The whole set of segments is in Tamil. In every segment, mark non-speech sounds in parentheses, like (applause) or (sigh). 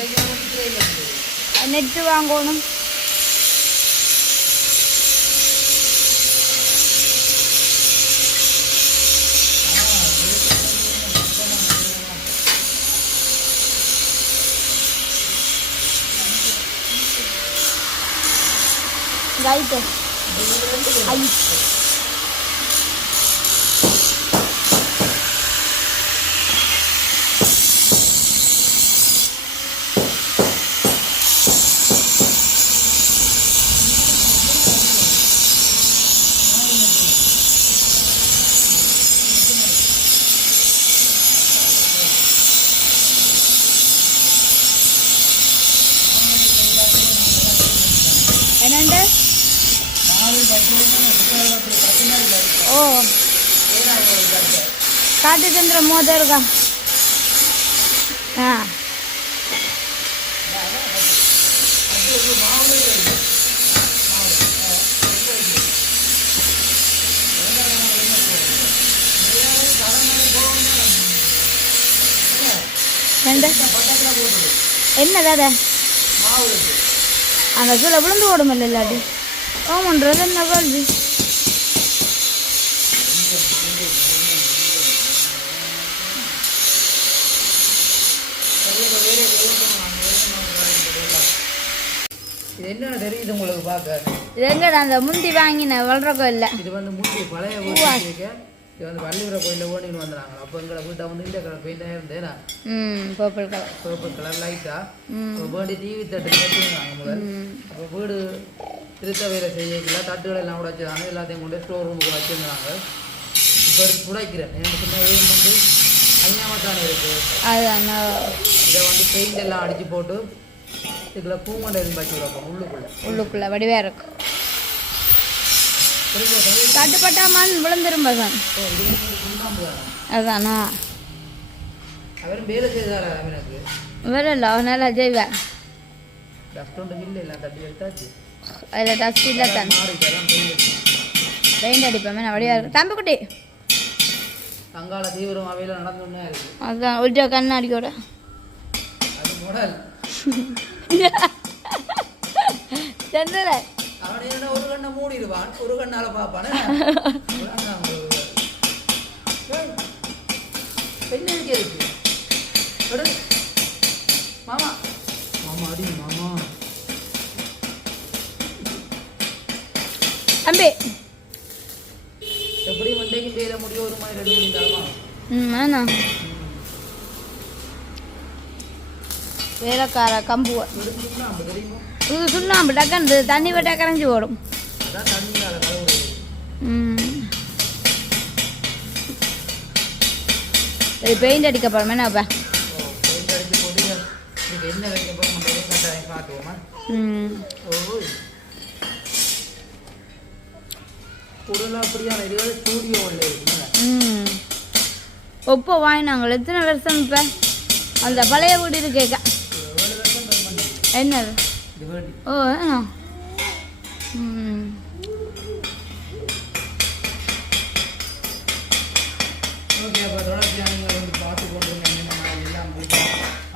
இன்றைக்கு வந்து ட்ரெயில் இருக்குது காட்டு சந்திர மோத இருக்கா ஆ என்ன தாத மாவு அந்த கீழே விழுந்து ஓடுமில்ல இல்லாட்டி ஓமன்றது என்ன கேள்வி இது என்ன தெரியுது உங்களுக்கு பார்க்க. இது எங்கடா அந்த முந்தி வாங்கின வளர்றக்கோ இல்லை. இது வந்து முந்தி பழைய வீட்டு இது வந்து வள்ளிபுர கோயிலில் ஓடின்னு வந்துடுறாங்க அப்போ எங்களை வீட்டை வந்து இந்த கலர் பெயிண்டாக இருந்தேனா ம் பர்பிள் கலர் பர்பிள் கலர் லைட்டாக வேண்டி டிவி தட்டு கட்டிருந்தாங்க முதல் ம். அப்போ வீடு திருத்த வேலை செய்யல தட்டுகள் எல்லாம் உடைச்சிருந்தாங்க எல்லாத்தையும் கொண்டு ஸ்டோர் ரூமுக்கு வச்சுருந்தாங்க. இப்போ எடுத்து துடைக்கிறேன் எனக்கு சின்ன வேகம் வந்து அஞ்ஞாமத்தானே இருக்குது இதை வந்து பெயிண்ட் எல்லாம் அடித்து போட்டு இதில் பூங்கொண்டை எதுவும் வச்சு விடப்போம் உள்ளுக்குள்ளே. உள்ளுக்குள்ள வடிவா இருக்கும் திரும்ப வந்து தட்டுப்பட்டா மண் விழுந்துரும் பசன் ஓ, இது வந்து சுண்ணாம்பு தானே அதுதானா அவரும் வேலை செய்தாரா எனக்கு அவனால டஸ்ட் ஒன்று இல்லை எல்லாம் தட்டி எடுத்தாச்சு. அதில் டஸ்ட் இல்லை தான். பெயிண்ட் அடிப்பேன் நான் வடிவா இருக்கும் தம்பி குட்டி தங்கால தீவிரம் அவையில் நடந்துன்னா இருக்கு. அதுதான் ஒரு கண்ணாடியோட. அது முடல் (laughs) செந்தர அவன் என்ன ஒரு கண்ணை மூடிடுவான்? ஒரு கண்ணால பார்ப்பானே? (laughs) என்ன இருக்கு. மாமா. மாமா அடி மாமா. தம்பி. எப்படி மண்டைக்கு வேலை முடிய ஒரு மாதிரி ரெடி பண்ணிட்டாலுமா ம் வேணாம். வேலைக்கார கம்பு. இது சுண்ணாம்பு டக்குன்னு தண்ணி விட்டா கரைஞ்சி ஓடும் ம். இது பெயிண்ட் அடிக்க போகிறோமே நான் என்ன ம். ஒப்போ வாங்கினாங்களே எத்தனை வருஷம் இப்போ? அந்த பழைய வீடு இருக்கேக்கா. என்னது ஓ எல்லாம் போட்டு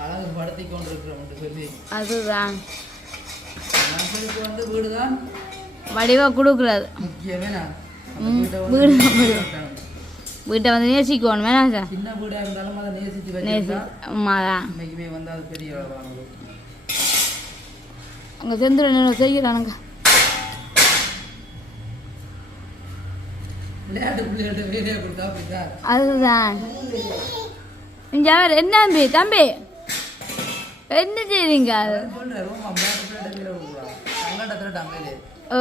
அழகு படுத்தி கொண்டிருக்கிறோம் சொல்லி. அதுதான். வடிவாக கொடுக்குறது வீடு. வீட்டை வந்து நேசிக்கணும் வேணாம் சார். நேசி இன்னைக்குமே வந்து அது பெரிய அளவானது அங்கே செந்துரு செய்கிறானுங்க? அதுதான். அவர் என்ன தம்பி? தம்பி என்ன செய்றீங்க? ஓ.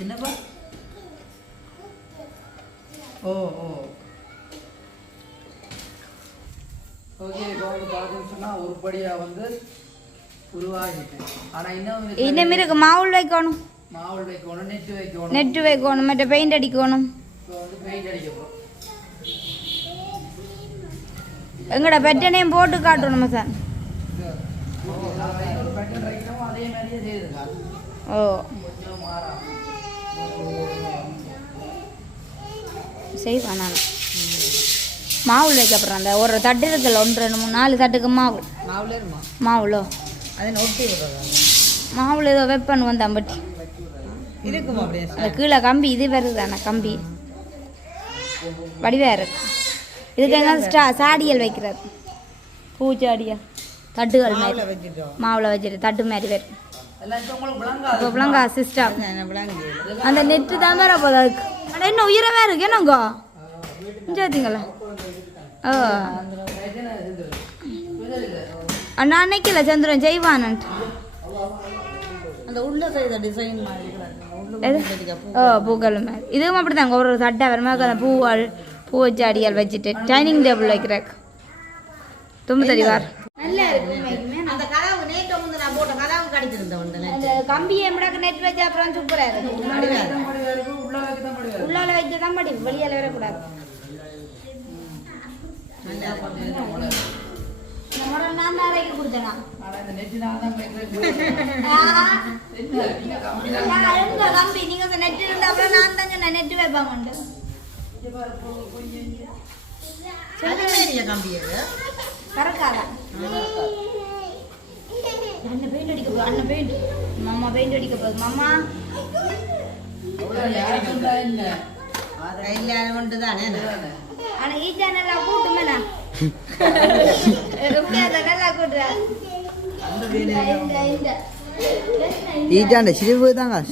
என்னப்பா ஓ ஓ ஓகே இப்போ வந்து பார்த்தீங்கன்னு சொன்னால் உருப்படியாக வந்து உருவாகிட்டு ஆனால் இன்னும் வந்து இனிமே இருக்கு மாவுள் வைக்கணும். மாவு வைக்கணும் நெட்டு வைக்கணும். நெட்டு வைக்கணும் மற்ற பெயிண்ட் அடிக்கணும். இப்போ வந்து பெயிண்ட் அடிக்க போகிறோம் எங்கட பெட்டனையும் போட்டு காட்டணும் சார் ஒரு பேட்டர்ன் வைக்கிறோம் அதே மாதிரியே செய்யுதுங்க ஓ. கொஞ்சம் மாறாம. செய்வேன் நான் மாவுல வைக்க அப்புறம் அந்த ஒரு தட்டு இருக்குல்ல ஒன்று ரெண்டு மூணு நாலு தட்டுக்கு மாவு. மாவுல? இருமா மாவுலோ ஏதோ இருக்குமா அப்படியே? அந்த கீழே கம்பி இது வருதானே கம்பி. வடிவா இருக்கு. இதுக்கு என்ன ஸ்டா சாடியல் வைக்கிறது பூச்சாடியா? தட்டுகள் மாதிரி. மாவுல வச்சுட்டு தட்டு மாதிரி எல்லாம் இப்போ சிஸ்டம் என்ன அந்த நெட்டு தான் வேற போதா இருக்கு அட இன்னும் உயிரவே இருக்கு? என்னங்கோ? ஓ அண்ணா அன்னைக்கில்ல சந்திரன் செய்வானன்ட்டு அந்த உள்ள செய்த டிசைன் ஓ பூக்கள். மாதிரி இதுவும் அப்படிதாங்க ஒரு சட்டை வர மாதிரி பூவால் பூ வச்சு அடியால் வச்சுட்டு டைனிங் டேபிள் வைக்கிறக்கு தும்பு தெரிவார் நல்லா இருக்கு அந்த கதவு நேற்று வந்து நான் போட்ட கதவு கடிச்சிருந்தேன் வந்து அந்த கம்பியை எம்படாக்கு நெட் வச்சு அப்புறம் சூப்பராக இருக்கு. உள்ளால வச்சு தான் வெளியால வரக்கூடாது. நான் தான் அறைக்கு கொடுத்தேனா கம்பி நீங்க நெட் இருந்தா அப்புறம் நான் தான் சொன்னேன் நெட் வைப்பாங்க கம்பி கறக்காதா அண்ணன் பெயிண்ட் அடிக்க போகுது அண்ணன் பெயிண்ட் மாமா பெயிண்ட் அடிக்க போகுது மாமா தானே நல்லா (laughs) (laughs) ஈஜாண்ட சிரிப்பு தாங்க நான்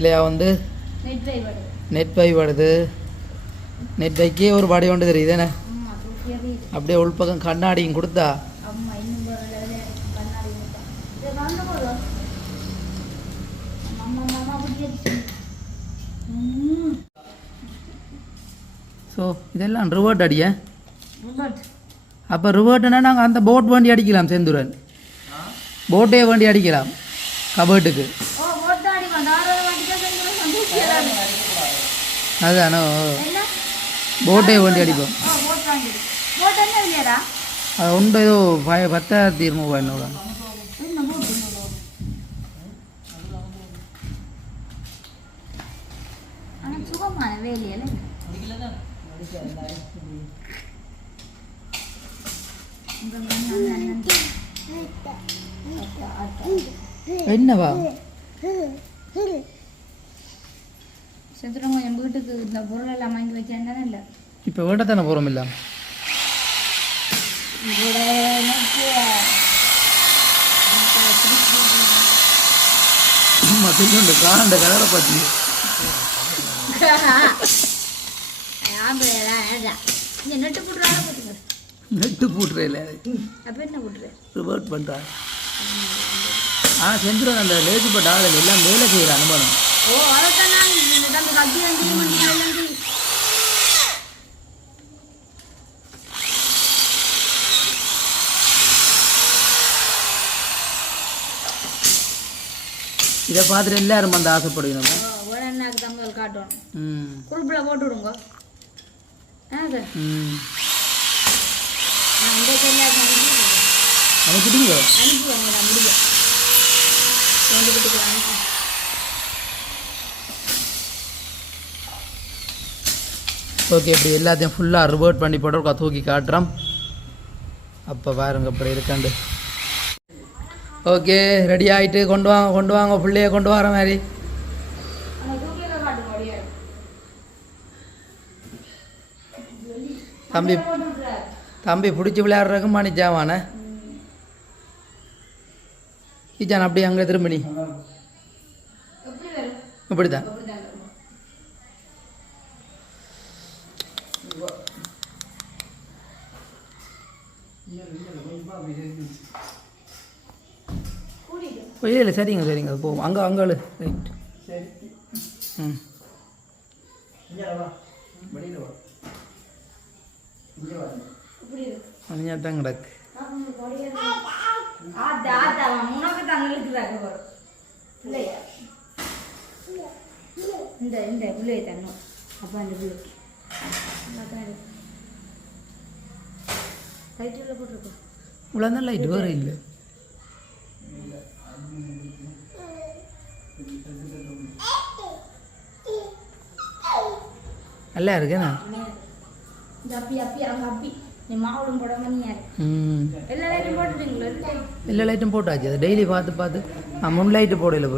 வேலையாக வந்து? நெட் ட்ரைவ் வருது. நெட் பை வருது. நெட் பைக்கே ஒரு படி ஒன்று தூக்கியவே அப்படியே உள்பக்கம் கண்ணாடியும் கொடுத்தா. ஸோ இதெல்லாம் ரிவர்ட் அடிய? ரிவர்ட். அப்போ ரிவர்ட்னா நாங்கள் அந்த போட் வண்டி அடிக்கலாம் செந்துரன். போட்டே வண்டி அடிக்கலாம் கபர்ட்டுக்கு ஓ, ஓட்டாடி வந்து ஆறாவது வாட்டிக்கா செஞ்சு சந்தோஷியலாமே. அதுதானோ? போட்டே வண்டி அடிப்போம்? அது உண்டு ஏதோ பய பத்தாயிரத்தி இருநூறுவா என்னோட என்னவா? செத்துறவங்க என் வீட்டுக்கு இந்த பொருள் எல்லாம் வாங்கி வச்சேன்னா இல்லை. இப்போ வேண்டத்தானே போகிறோம் இல்லை? திரும்ப காண்ட கலரை பற்றி நெட்டு போட்டுறாங்க நெட்டு போட்டுறேல அப்போ என்ன போட்டுரு? ரிவர்ட் பண்ணுறான் ஆ செந்துரன் அந்த லேசுப்பட்ட ஆளுங்க எல்லாம் வேலை செய்கிற அனுபவம் இந்த தம்பி கட்டி வந்து இதை பார்த்துட்டு எல்லாரும் வந்து ஆசைப்படுவீங்க உடனேக்கு தம்பி காட்டணும். ம். குரூப்பில் போட்டு விடுங்க. அனுப்பி அனுப்பிட்டீங்க அனுப்புவாங்க நான் முடியும் ரெண்டு வீட்டுக்கு அனுப்பி ஓகே இப்படி எல்லாத்தையும் ஃபுல்லாக ரிவர்ட் பண்ணி போட்டு தூக்கி காட்டுறோம். அப்போ பாருங்க இப்படி இருக்காண்டு ஓகே ரெடி ஆகிட்டு கொண்டு வாங்க கொண்டு வாங்க பிள்ளைய கொண்டு வர மாதிரி. தம்பி தம்பி பிடிச்சி விளையாடுறதுக்கு மணிச்சாவானே ஈச்சான் அப்படியே அங்கே திரும்ப நீ. இப்படி தான் அப்படி தான் வரும் கூட்டிட்டு இல்லை இல்லை சரிங்க சரிங்க அது போவோம் அங்கே அங்கே ரைட் ம் இப்படி தான் கிடக்கு ஆத்தா இந்த இந்த பிள்ளையை தரணும் பிள்ளைக்கு போட்டிருக்கோம் இவ்வளோ தான் லைட் வேறு இல்லை நல்லா இருக்கேண்ணா இந்த அப்பி அப்பி அவங்க அப்பி நீ மாவுளும் போடாம நீ யாரு ம். எல்லா லைட்டும் போட்டாச்சு. அது டெய்லி பார்த்து பார்த்து. ஆ முன் லைட்டு போடல போல அந்த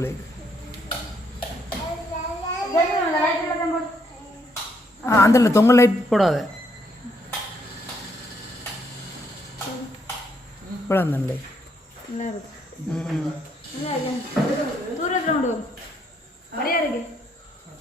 போடு. ஆ அந்த தொங்க லைட் போடாத. போடாத அந்த லைட் நல்லா இருக்கு. நல்லா இருக்கு.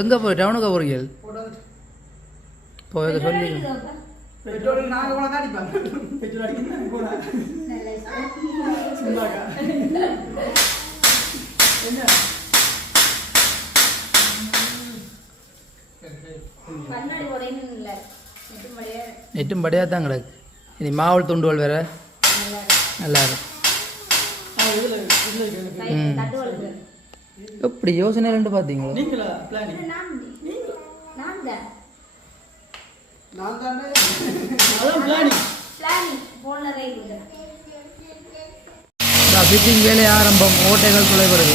எங்க போய் டவுனுக்கு போறீங்க? போய் சொல்லி. எட்டும்படியே எட்டும் படியாக தான் கிடக்கு. இனி மாவுள் துண்டுகள் வேற. நல்லா இருக்கும் தட்டு வளர்க்கு எப்படி? யோசனை ரெண்டு பார்த்தீங்களோ? ஃபிட்டிங் வேலை ஆரம்பம் ஓட்டைகள் துளைப்படுது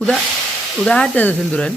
உதா உதாட்டது செந்துரன்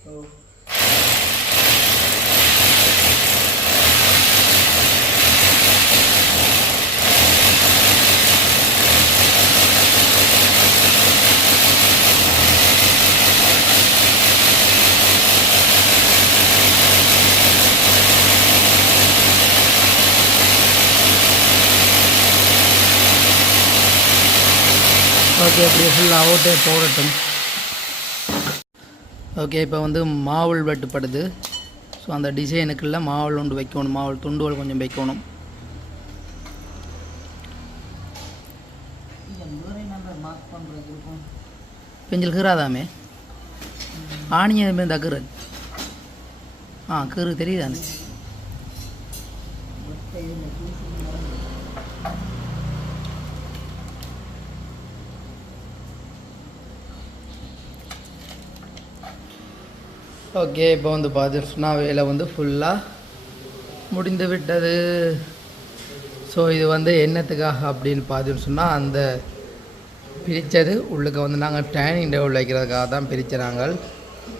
तो ஓகே அப்படி ஃபுல்லாக அவுட்டே போடட்டும் ஓகே இப்போ வந்து மாவுள் வெட்டுப்படுது. ஸோ அந்த டிசைனுக்குள்ள மாவுள் ஒன்று வைக்கணும். மாவுள் துண்டுகள் கொஞ்சம் வைக்கணும். பெஞ்சல் கீறாதாமே? ஆணியம் இந்த கீறு. ஆ கீறு தெரியுதானே? ஓகே இப்போ வந்து பார்த்துட்டுனா வேலை வந்து ஃபுல்லாக முடிந்து விட்டது. ஸோ இது வந்து என்னத்துக்காக அப்படின்னு பார்த்துன்னு சொன்னால் அந்த பிரித்தது உள்ளுக்கு வந்து நாங்கள் டைனிங் டேபிள் வைக்கிறதுக்காக தான் பிரித்த நாங்கள்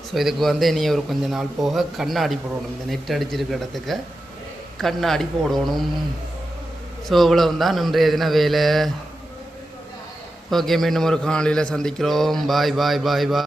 ஸோ இதுக்கு வந்து இனி ஒரு கொஞ்ச நாள் போக கண்ணாடி போடணும். இந்த நெட் அடிச்சிருக்க இடத்துக்கு கண்ணாடி போடணும். ஸோ இவ்வளவு தான் இன்றைய தின வேலை. ஓகே மீண்டும் ஒரு காணொலியில் சந்திக்கிறோம். பாய் பாய் பாய் பாய்